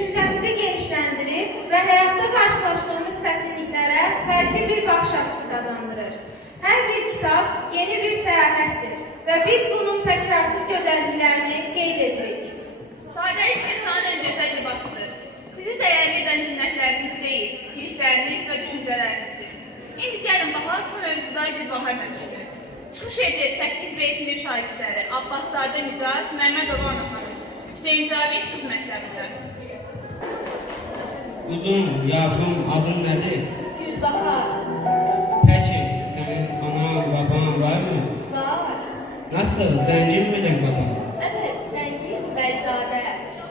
düşüncemizi genişləndirir və həyatda qarşılaşdığımız çətinliklərə fərqli bir baxış açısı qazandırır. Hər bir kitab yeni bir səyahətdir və biz bunun təkrarsız gözəlliklərini qeyd edirik. Sadəlik insanın gözəl libasıdır. Sizi dəyərli edən zinətləriniz deyil, bilikləriniz və düşüncələrinizdir. İndi gəlin baxaq bu mövzuda İbtihar Məcnunu. Çıxış edir 8B sinif şagirdləri Abbaszadə Nicat, Məhəmməd Oğlan xanım, Hüseyin Cavid qız məktəbində. Uzun, yavrum, adın nədir? Gülbahar. Peki, sənin anan, baban varmı? Var. Nasıl, zəngin midir baban? Evet, zəngin, bəyzadə.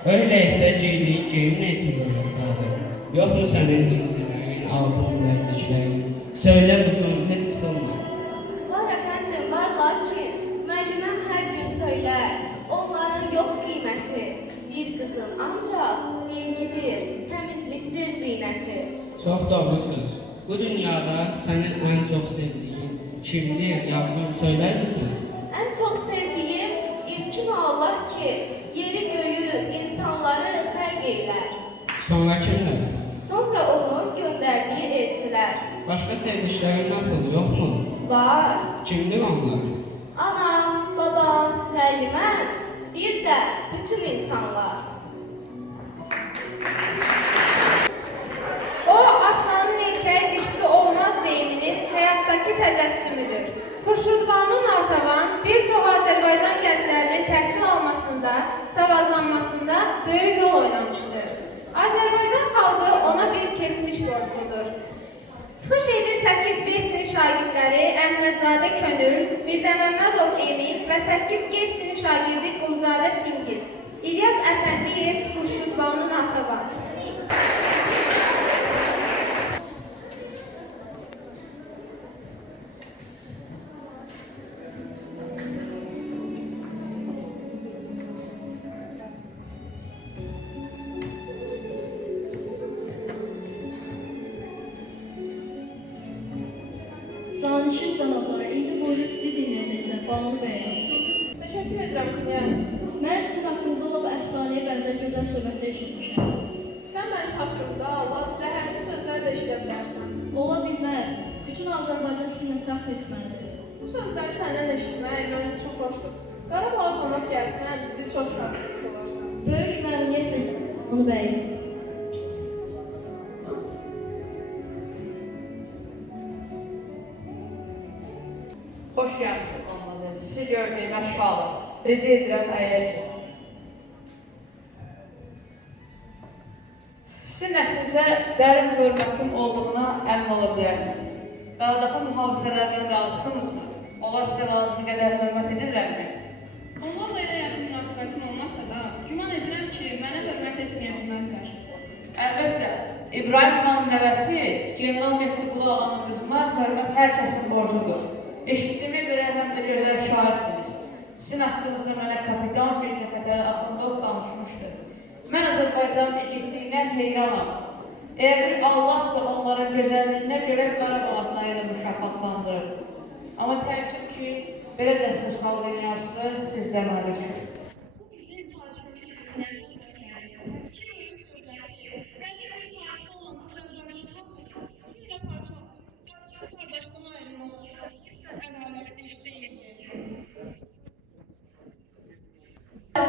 Öyleysə giydiyin geyim necə sadır? Yoxmu sənin incilərin, altın vəzişlərin? Söylə uzun, heç sıxılma. Var əfəndim, var lakin müəlliməm hər gün söylər, onların yox qiyməti. Bir qızın ancaq bilgidir, təmizlikdir zinəti. Çox doğrusunuz. Bu dünyada sənin ən çox sevdiyin kimdir, yavrum, söylər misin? Ən çox sevdiyim ilkin Allah ki, yeri göyü, insanları xəlq eylər. Sonra kimdir? Sonra onun göndərdiyi elçilər. Başqa sevdiklərin nasıl, yoxmu? Var. Kimdir onlar? Anam, babam, müəlliməm, bir də bütün insanlar. O, aslanın erkək dişisi olmaz deyiminin həyatdakı təcəssümüdür. Xurşudbanu Natəvan bir çox Azərbaycan gənclərinin təhsil almasında, savadlanmasında böyük rol oynamışdır. Azərbaycan xalqı ona bir keçmiş borcludur. Çıxış edir 8B sinif şagirdləri Əhmədzadə Könül, Mirzə Məmmədov Emin və 8G sinif şagirdi Quluzadə Çingiz. İlyas Əfəndiyev, Xurşudbanu Natəvan. Danışın cənabları, indi buyurub sizi dinləyəcəklər, Banu bəy. Təşəkkür edirəm, Knyaz. Mən sizin haqqınızda olub əfsanəyə bənzər gözəl söhbətlər eşitmişəm. Sən mənim haqqımda Allah zəhərli sözlər də eşidə bilərsən. Ola bilməz. Bütün Azərbaycan sizinlə fəxr etməlidir. Bu sözləri səndən eşitmək mənim üçün xoşdur. Qarabağa qonaq gəlsən, bizi çox şad etmiş olarsan. Böyük məmnuniyyətlə onu bəy. Xoş gəlmisiniz, Mademoiselle. Sizi gördüyümə şadam. Rica edirəm, əyləşin. Sizin nəslinize dərin hörmətim olduğuna əmin ola bilərsiniz. Qaradakı mühafizələrdən razısınızmı? Onlar sizə lazım qədər hörmət edirlərmi? Onlarla elə yaxın münasibətim olmasa da, güman edirəm ki, mənə hörmət etməyə bilməzlər. Əlbəttə, İbrahim xanın nəvəsi General Mehdiqulu ağanın qızına hörmət hər kəsin borcudur. Eşitdiyimə görə həm də gözəl şairsiniz. Sizin haqqınızda mənə kapitan Mirzə Fətəli Axundov danışmışdı. Mən Azərbaycanın igidliyinə heyranam. Əgər Allah da onların gözəlliyinə görə Qarabağ adlayla mükafatlandırır. Amma təəssüf ki, belə cəhbüz xalq dünyası sizdən ayrı düşür.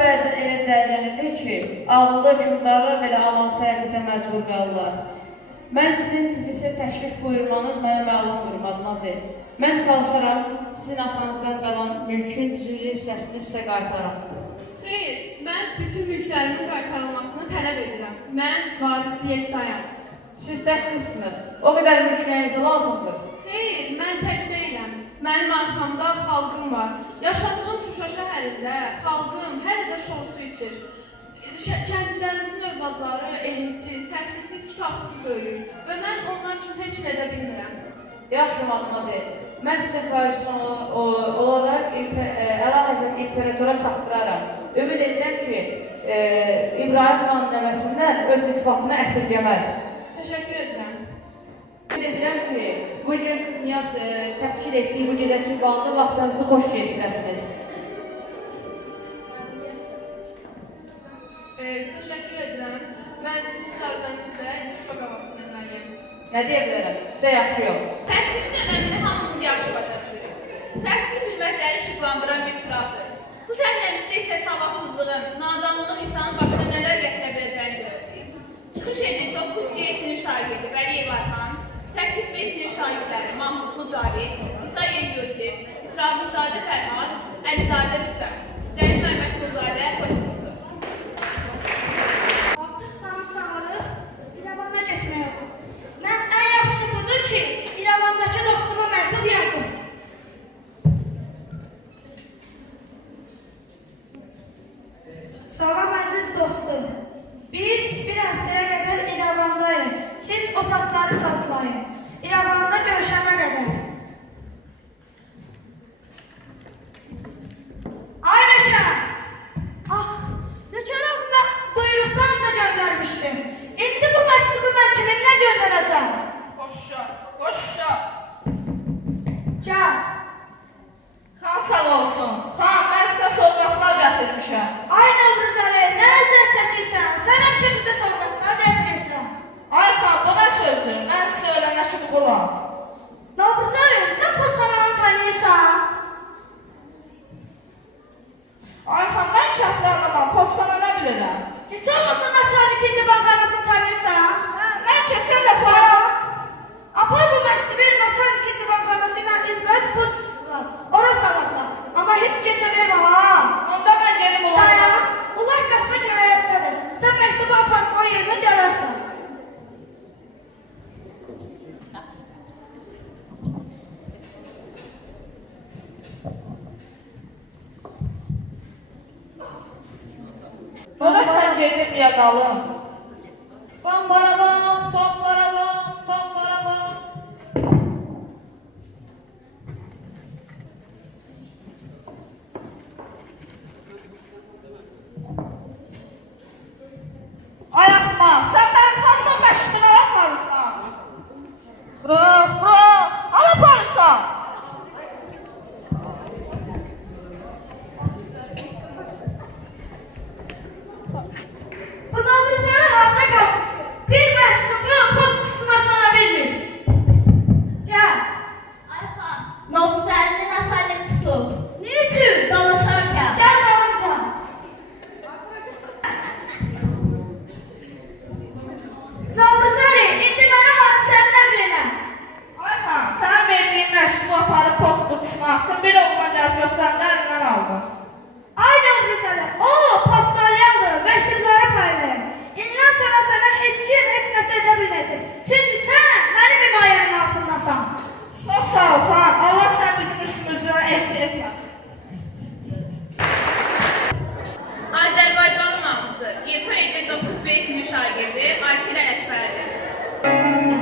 Bəzən elə cərlənədir ki, ağıllı hökümdarlar belə amansız hərəkətə məcbur qalırlar. Mən sizin Tiflisə təşrif buyurmanız mənə məlumdur, Mademoiselle. Mən çalışaram, sizin atanızdan qalan mülkün cüzi hissəsini sizə qaytaram. Xeyr, mən bütün mülklərimin qaytarılmasını tələb edirəm. Mən varisi yektayam. Siz təqsizsiniz. O qədər mülk nəyinizə lazımdır? Xeyr, mən tək deyiləm. Mənim arxamda xalqım var. Yaşadığım Şuşa şəhərində xalqım hələ də şor su içir. Kəndlilərimizin övladları elmsiz, təhsilsiz, kitabsız böyür və mən onlar üçün heç nə edə bilmirəm. Yaxşı, Mademoiselle. Mən sizə xaricdən olaraq Əlahəzrət İmperatora çatdıraram. Ümid edirəm ki, İbrahim xanın nəvəsindən öz ittifaqını əsirgəməz. Təşəkkür edirəm. Ümid edirəm ki, bu gün Knyaz təşkil etdiyi bu gedəsi bağında vaxtınızı xoş keçirəsiniz. Təşəkkür edirəm. Mən Nə deyə bilərəm? Sizə yaxşı yol. Təhsilin önəmini hamımız yaxşı başa düşürük. Təhsil zülmətləri işıqlandıran bir çıraqdır. Bu səhnəmizdə isə savadsızlığın, nadanlığın insanın başına nələr gətirə biləcəyini görəcəyik. Çıxış edib 9G sinif şagirdi Vəliyev Ayxan, 8B sinif şagirdləri Mahmudlu Cavid, İsa Yevgözyev, İsrafilzadə Fərhad, Əlizadə Rüstəm, Cəlil Məhməd Qozadə Qoçqusu. Artıq xanım sağalıb, İrəvana getmək olur. Mən ən yaxşısı budur ki, İrəvandakı dostuma məktub yazım. Salam əziz dostum. Biz bir həftəyə qədər İrəvandayıq. Siz otaqları sazlayın. İrəvanda görüşənə qədər. Ay Nökər! Ah, Nökər abimə buyruqdan da göndərmişdim. İndi bu başlığı mən kiminlə göndərəcəm? Qoşuşa, qoşuşa. Gəl. Xan sağ olsun. Xan, mən sizə sovqatlar gətirmişəm. Ay Novruzəli, nə əziyyət çəkirsən? Sən həmişə bizə sovqatlar gətirirsən. Ay xan, bu nə sözdür? Mən sizə öyrənə ki, bu qulam. Novruzəli, sən Pozxananı tanıyırsan? Ay xan, mən kəndli adamam, Poçana nə bilirəm? Heç olmasa Naçarnik divanxanasını tanıyırsan? Mən keçən dəfə Apar bu məktubu Naçarnik divanxanası ilə üzbəüz Poçsuzlar. Ora salarsan. Amma heç kəsə vermə ha. onda mən gedim ulan. Dayan, ular qaçma şərayətdədir. Sən məktubu apar qoy yerinə gələrsən. Ora sən gedib ya qalın. Bam barabam, bam barabam, bam barabam. Ay axmaq, sən mənim xanımın məşğuluna aparırsan. Bırax, bırax, ana aparırsan. Bu Novruzəli harda qaldı? Bir məktubu pot qutusuna sala bilmir. Gəl. Ayxa, Novruzəlini Naçarnik tutub. Niçin? Dolaşarkən. Gəl dalımca. Novruzəli, indi mənə hadisəni nəql elə. Ay xan, sən verdiyin məktubu aparıb post qutusuna atdın, bir oğlan gəlib götürəndə əlindən aldın. Ay Novruzəli, o postalyandır, məktubları paylayır. İndən sonra sənə heç kim, heç nəsə edə bilməyəcək. Çünki sən mənim himayəmin altındasan. Çox sağ ol xan, Allah sən bizim üstümüzdən eksik etməsin. Azərbaycanın mahnısı ifa edir 9B sinif şagirdi Aysilə Əkbərdir.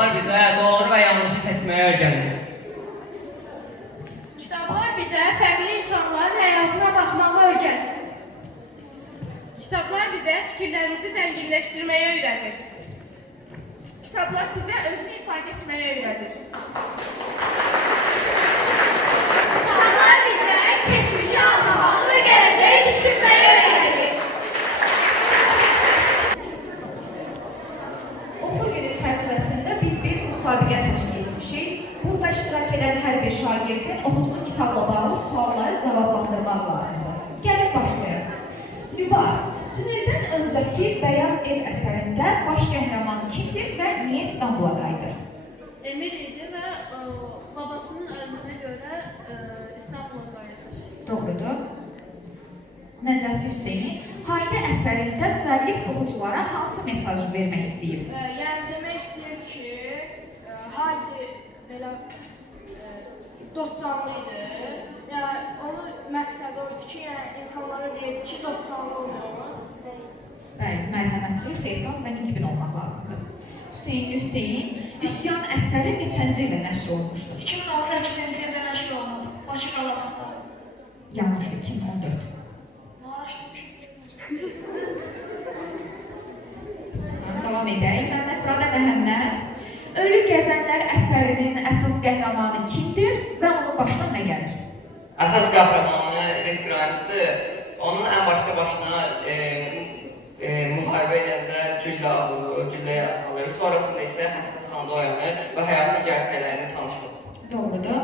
Kitablar bizə doğru və yanlışı seçməyi öyrənir. Kitablar bizə fərqli insanların həyatına baxmağı öyrədir. Kitablar bizə fikirlərimizi zənginləşdirməyə öyrədir. Kitablar bizə özünü ifadə etməyə öyrədir. Kitablar bizə keçmişi anlamağı və gələcəyi düşünməyi öyrədir. Oxu günü çərçivəsində biz bir müsabiqə təşkil etmişik. Burada iştirak edən hər bir şagirdin oxuduğu kitabla bağlı sualları cavablandırmaq lazımdır. Gəlin başlayaq. Nübar, Tüneldən öncəki Bəyaz Ev əsərində baş qəhrəman kimdir və niyə İstanbula qayıdır? Emir idi və babasının ölümünə görə İstanbul'a qayıdır. Doğrudur. Nəcəf Hüseyin, Haydi əsərində müəllif oxuculara hansı mesajı vermək istəyir? Yəni demək istəyir ki, Haydi belə dostcanlı idi. Yəni onun məqsədi o idi ki, yəni insanlara deyirdi ki, dostcanlı olun. Bəli, mərhəmətli, xeyirxah və nikbin olmaq lazımdır. Hüseyin, Üsyan əsəri neçənci ildə nəşr olmuşdur? 2018-ci ildə nəşr olunub, Bakı qalasında. Yanlışdır, 2014. Davam edək. Məmmədzadə Məhəmməd, Ölü Gəzənlər əsərinin əsas qəhrəmanı kimdir və onun başına nə gəlir? Əsas qəhrəmanı Rick Grimes'dir. Onun ən başına müharibə edəndə güllə vurur, güllə yarasalır. Sonrasında isə xəstəxanada oyanır və həyatın gerçəklərini tanışır. Doğrudur.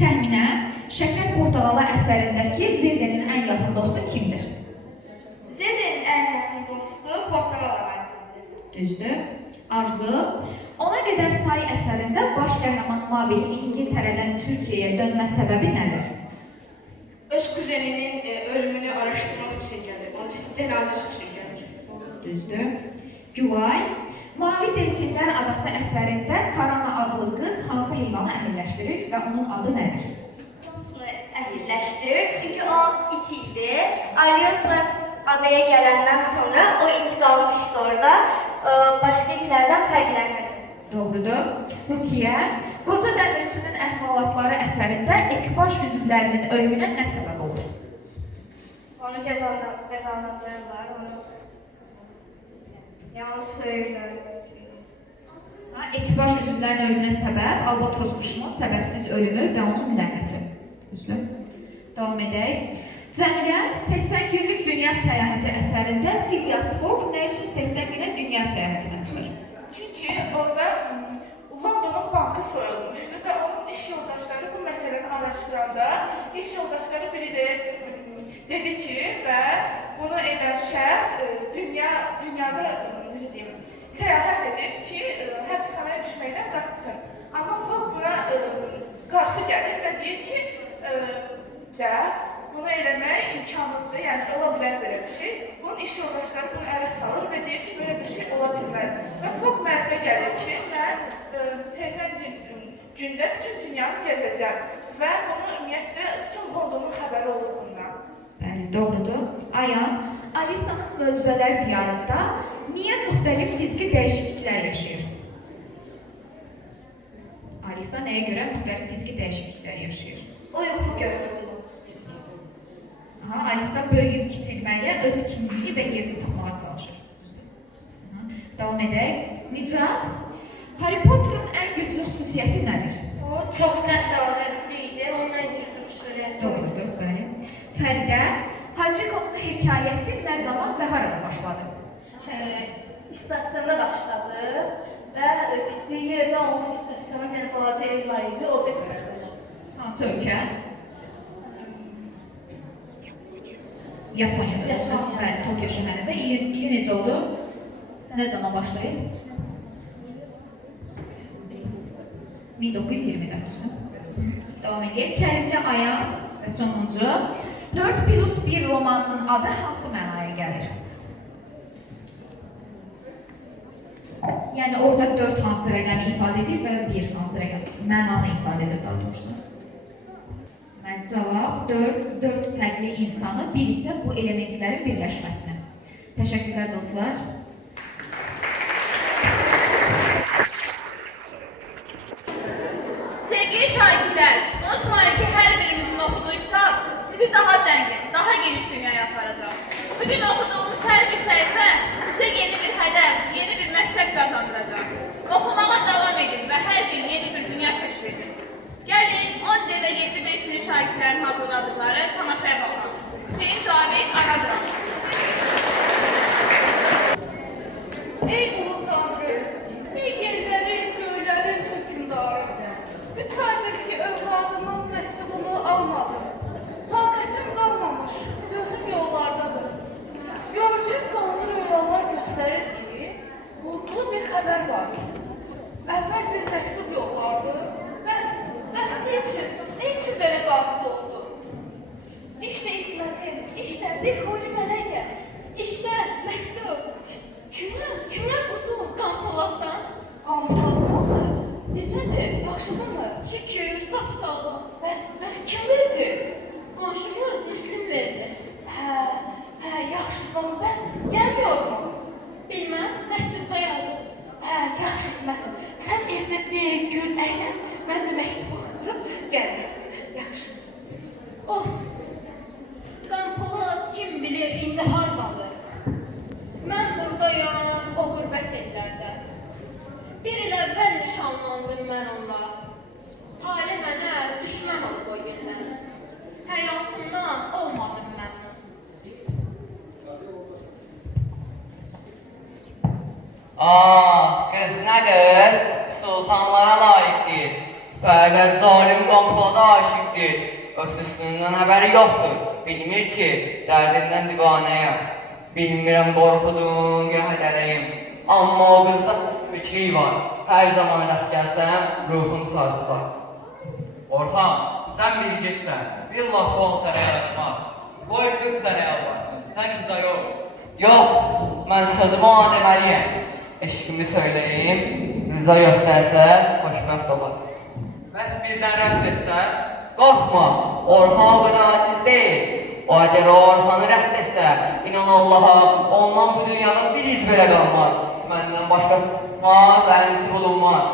Təxminən, Şəkər Portağalı əsərindəki Zezenin ən yaxın dostu kimdir? Zezenin ən yaxın dostu Portağal ağacıdır. Düzdür. Arzu, Ona qədər say əsərində baş qəhrəman Mabelin İngiltərədən Türkiyəyə dönmə səbəbi nədir? Öz kuzeninin ölümünü araşdırmaq üçün gəlir. Onun cənazəsi üçün gəlir. Düzdür. Güvay, Mavi Delfinlər adası əsərində Karana adlı qız hansı heyvanı əhilləşdirir və onun adı nədir? Hamısını əhilləşdirir, çünki o it idi. Alyotlar adaya gələndən sonra o it qalmışdı orada, başqa itlərdən fərqlənir. Doğrudur. Rukiyə, Qoca Dəmirçinin əhvalatları əsərində ekipaj üzvlərinin ölümünə nə səbəb olur? Onu cəzalandırırlar, onu yanlış söyürlər. Ekipaj üzvlərinin ölümünə səbəb Albatros quşunun səbəbsiz ölümü və onun lənəti. Düzdür. Davam edək. Cəmilə 80 günlük dünya səyahəti əsərində Phileas Fogg nə üçün 80 günə dünya səyahətinə çıxır? Çünki orada Londonun bankı soyulmuşdu və onun iş yoldaşları bu məsələni araşdıranda iş yoldaşları biri dedi ki və bunu edən şəxs dünyada necə deyim, səyahət edib ki, həbsxanaya düşməkdən qaçsın. Amma Fogg buna qarşı gəlir və deyir ki, bunu eləmək imkanlıdır, yəni ola bilər belə bir şey. Bunun iş yoldaşları bunu ələ salır və deyir ki, belə bir şey ola bilməz. Və Fogg mərcə gəlir ki, mən 80 gündə bütün dünyanı gəzəcəm və bunu ümumiyyətcə bütün Londonun xəbəri olur bundan. Bəli, doğrudur. Ayan, Alisa'nın möcüzələr diyarında niyə müxtəlif fiziki dəyişikliklər yaşayır? Alisa nəyə görə müxtəlif fiziki dəyişikliklər yaşayır? O yuxu görürdü. Alisa böyüyüb kiçilməyə, öz kimliyini və yerini tapmağa çalışır. Davam edək. Nicat, Harry Potter'ın ən güclü xüsusiyyəti nədir? O çox cəsarətli idi, onun ən güclü xüsusiyyəti. Doğrudur, bəli. Fəridə, Hacıqonun hekayəsi nə zaman və harada başladı? İstasyonda başladı və bitdiyi yerdə onun istasyonun yəni balaca ev var idi, orada bitirdi. Hansı ölkə? Yaponiyada. Bəli, Tokyo şəhərində. İli necə oldu? Nə zaman başlayıb? 1924-dür. Davam edək. Kərimli Ayan və sonuncu. 4+1 romanının adı hansı mənaya gəlir? Yəni orada 4 hansı rəqəmi ifadə edir və 1 hansı rəqəmi mənanı ifadə edir daha doğrusu. Cavab 4 fərqli insanı, bir isə bu elementlərin birləşməsini. Təşəkkürlər dostlar. Sevgili şagirdlər, unutmayın ki, hər birimizin oxuduğu kitab sizi daha zəngin, daha geniş dünyaya aparacaq. Bugün oxuduğumuz hər bir səhifə sizə yeni bir hədəf, yeni bir məqsəd qazandıracaq. Oxumağa davam edin və hər gün yeni bir dünya kəşf edin. Gəlin, 10D və 7B sinif şagirdlərin hazırladıkları tamaşaya baxaq. Hüseyin Cavid, ana dram. Ey ulu Tanrı, ey yerlərin, göylərin hökümdarı. 3 aydır ki, övladımın məktubunu almadım. Taqətim qalmamış, gözüm yollardadır. Gördüyüm qanlı rüyalar göstərir ki, qorxulu bir xəbər var. Əvvəl bir məktub yollardı. Bəs niçin belə qafil oldu? İşte İsmətim, işte bir xoli mələkə. İşte məktub. Kimlər quzum? Qanpoladdan. Qanpoladdan mı? Necədir? Yaxşıdırmı? Şükür, sağ-sağlam. Bəs kim verdi? Qonşumuz Müslüm verdi. Hə, yaxşı, sonra bəs gəlmiyor mu? Bilməm, məktubda yazıb. Hə, yaxşı İsmətim. Sən evdə deyil, gül, əylən. Mən də məktub oxudurum, gəlmirəm. Yaxşı. Of! Qanpolad kim bilir indi hardadır? Mən buradayam, o qürbət ellərdə. Bir il əvvəl nişanlandım mən onunla. Tale mənə düşmən olub o gündən. Həyatımdan olmadım məmnun. Qız nə qız? Sultanlara layiqdir. Fəqət zalim Qanpolada aşiqdir. Öz üstündən həbəri yoxdur. Bilmir ki, dərdindən divanəyəm. Bilmirəm qorxudum, gəhədələyim. Amma o qızda bir şey var. Hər zaman rast gəlsəm, ruhum sarsılar. Orxan, sən bir getsən, billah bu ol sənə yaraşmaz. Qoy qız sənə yalvarsın, sən qıza yox. Yox, mən sözümü ona deməliyəm. Eşqimi söyləyim, rıza göstərsə, xoşbəxt olar. Bəs birdən rədd etsən? Qorxma, Orxan o qədər aciz deyil. O əgər o Orxanı rədd etsə, inan Allaha, ondan bu dünyada bir iz belə qalmaz. Məndən başqa tutmaz, əlisi bulunmaz.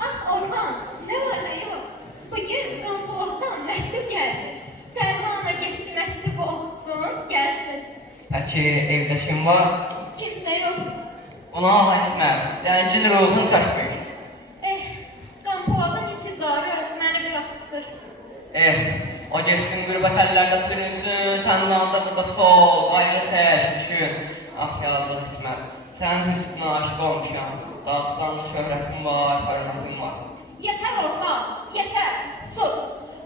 Ah Orxan, nə var nə yox? Bugün Qanpoladdan məktub gəlmiş. Sərvanla getdi məktubu oxutsun, gəlsin. Pəki, evdə kim var? Kimsə yox. Ona Allah İsmət, rəngin ruhun çəkmiş. Qanpoladın intizarı məni biraz sıxır. O geçsin qürbət əllərdə sürünsün, sən də ancaq burada sol, qayğı çək, düşün. Ah yazıq İsmət, sənin hüsnünə aşıq olmuşam. Dağıstanda şöhrətim var, hörmətim var. Yetər Orxan, yetər. Sus.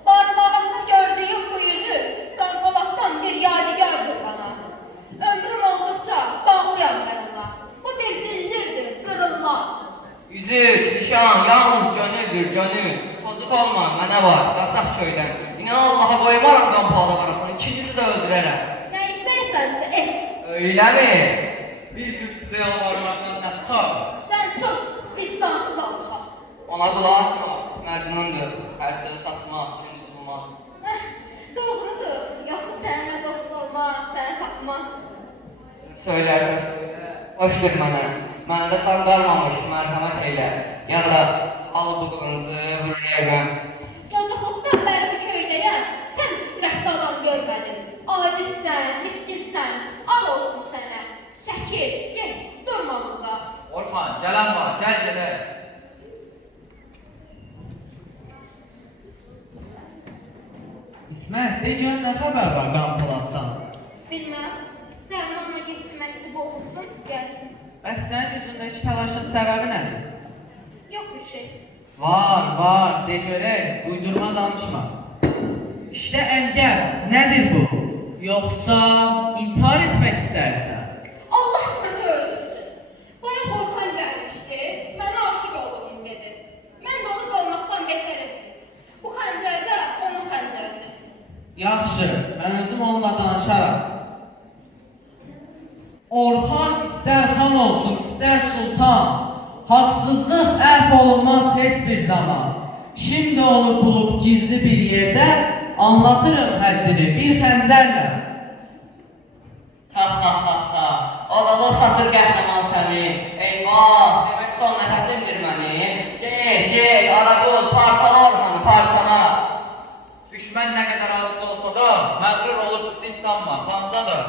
Barmağımda gördüyüm bu yüzü Qanpoladdan bir yadigardır bana. Ömrüm olduqca bağlıyam mən ona. Bu bir zincirdir, qırılmaz. Yüzük, nişan, yalnız gönüldür, gönül. Çocuk olma, mənə var, qasaq köydən. İnan Allaha qoymaram Qanpolada arasını, ikinizi də öldürərəm. Nə istəyirsənsə et. Öyləmi? Bir gün sizə yalvarmaqdan nə çıxar? Sən sus, vicdansız alçaq. Ona qulaq asma, məcnundur. Hər sözü saçmaq, gün tutulmaz. Doğrudur, yoxsa səninlə dost olmaz, səni tapmaz. Söylərsən söylə, hoşdur mənə. Məndə tar qalmamış, mərhəmət eylə. Ya da al bu qılıncı, vur rəqəm. Çocuqluqdan bəri bu köydəyəm, sən fikrətdə adam görmədin. Acizsən, miskinsən, al olsun sənə. Çəkil, get, durma burada. Orxan, gələn var, gəl gedək. İsmət, de gör nə xəbər var Qanpoladdan? Bilməm, Sərvanla getdi məktubu oxutsun, gəlsin. Bəs sənin üzündəki təlaşın səbəbi nədir? Yox bir şey. Var, de görək, uydurma danışma. İşte əngəl, nədir bu? Yoxsa intihar etmək istərsən? Allah məni öldürsün. Bana Orxan gəlmişdi, mənə aşıq olduğunu dedi. Mən də onu qoymaqdan betərim. Bu xəncər də onun xəncəridir. Yaxşı, mən özüm onunla danışaram. Orxan istər xan olsun, istər sultan. Haqsızlıq əf olunmaz heç bir zaman. Şimdi onu bulup gizli bir yerde anlatırım həddini bir xəncərlə. Ha. O da o satır qəhrəman sənin. Eyvah, demək son nəfəsimdir mənim. Gen sanma, Tanzadır.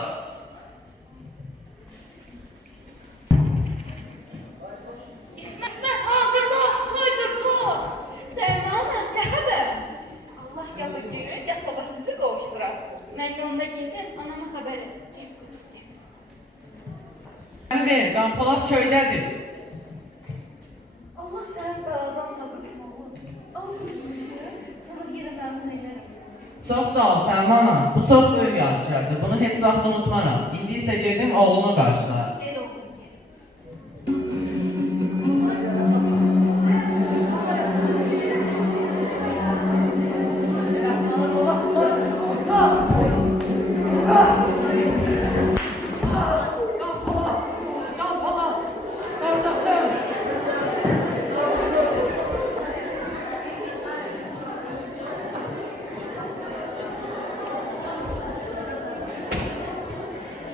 İsmət, hazırlaş, toydur, toy. Səlmanə, nə xəbər? Allah yadı günü, ya sabah sizi qovuşdurar. Mən yolda gedim, anama xəbər et. Əmi, Qampolad köydədir. Allah sənin bəladan sabırsın oğlum. Al sana yenə məmnun edərəm. Çox sağ ol Səlmana. Bu çox böyük yadigardır. Bunu heç vaxt unutmaram. İndi isə gedim oğlunu qarşılar. Gel oğlum, gel.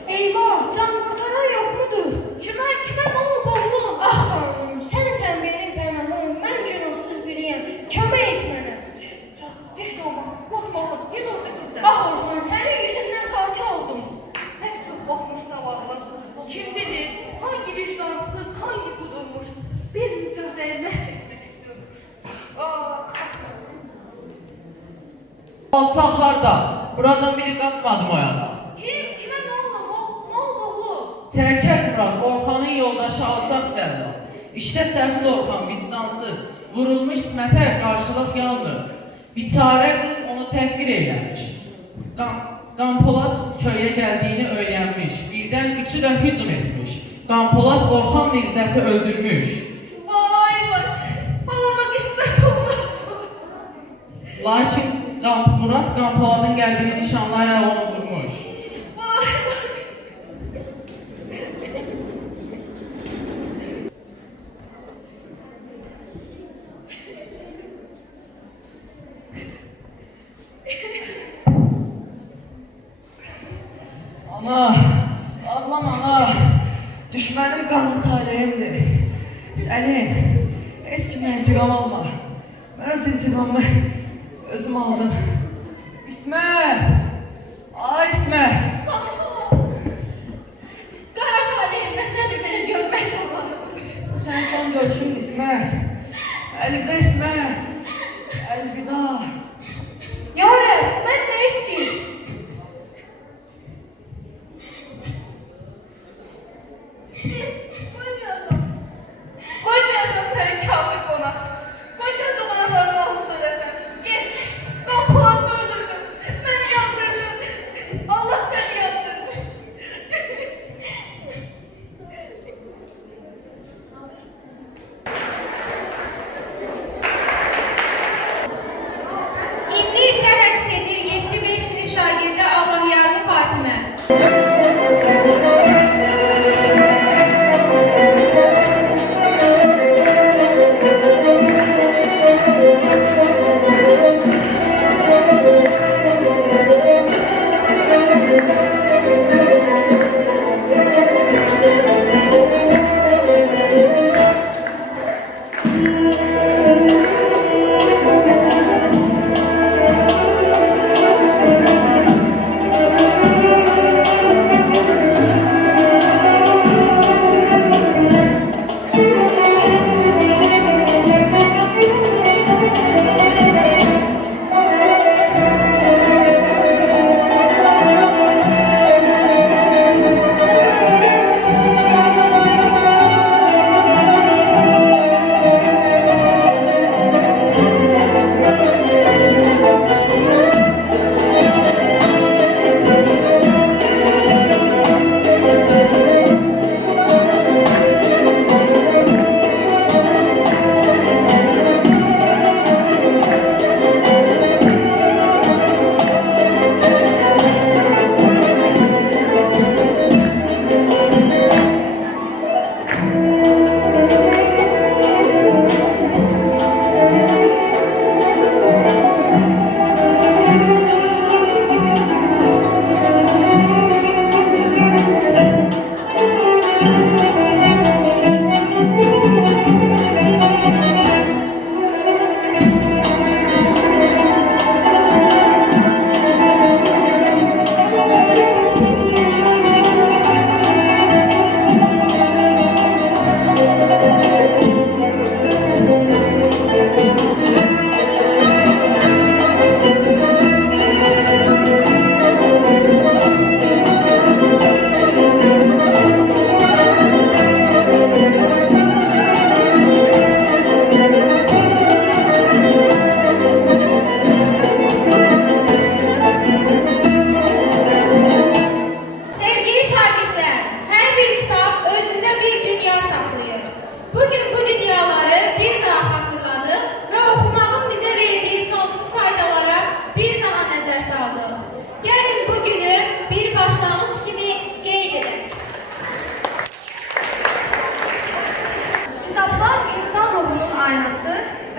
Eyvah, can kurtaran yok mudur? Kimə nə olub oğlum? Ah xanım, sən benim pənahım, mən günahsız biriyəm. Kömək et mənə. Heç nə olmaz, qorxma oğlum, gel orada gizlən. Ah Orxan, sənin yüzündən qatil oldum. Pək çox qorxmuş zavallı. Kim bilir, hangi vicdansız, hangi qudurmuş, bir mücazəyi məhv etmək istiyormuş. Ah, Alçaqlarda. Buradan biri qaçmadı mı o yana? kimə nə olub oğlum? Çərkəz Murad, Orxanın yoldaşı alçaq cəllad. İşte səfil Orxan, vicdansız, vurulmuş İsmətə qarşılıq yalnız. Biçarə qız onu təhqir eləmiş. Qampolad köyə gəldiyini öyrənmiş. Birdən üçü də hücum etmiş. Qampolad Orxanla İzzəti öldürmüş. Vay, balama qismət olmadı. Lakin Murad Qampoladın qəlbini nişanlayla onu vurmuş. Ana, ağlama ana. Düşmənim qanlı talihimdir. Sənin heç kimə intiqam alma. Mən öz intiqamımı özüm aldım. İsmət! Ay İsmət! Qara talihimdə səni belə görmək var. Bu sənin son görüşün İsmət. Əlvida İsmət. Əlvida. Yarəm, mən nə etdim? Qoymayacam səni kafir qonaq. Qoymayacam ayaqlarının altında öləsən. Gel, Qampoladını öldürdün. Məni yandırdın. Allah səni yandırdı. İndi isə rəqs edir 7B sinif şagirdi Allahyarlı Fatimə.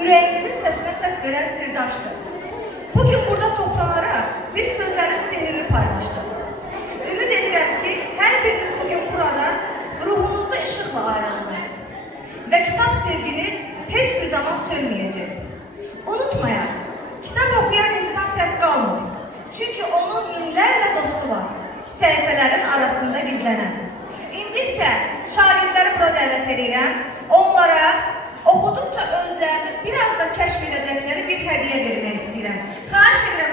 ürəyimizin səsinə səs verən sirdaşdır. Bugün burada toplanaraq biz sözlərin sehrini paylaşdıq. Ümid edirəm ki, hər biriniz bugün burada ruhunuzda işıqla ayrıldınız və kitab sevginiz heç bir zaman sönməyəcək. Unutmayaq, kitab oxuyan insan tək qalmır. Çünki onun minlərlə dostu var, səhifələrin arasında gizlənən. İndi isə şagirdləri bura dəvət edirəm, onlara oxuduqca özlərini biraz da kəşf edəcəkləri bir hədiyyə vermək istəyirəm. Xahiş edirəm,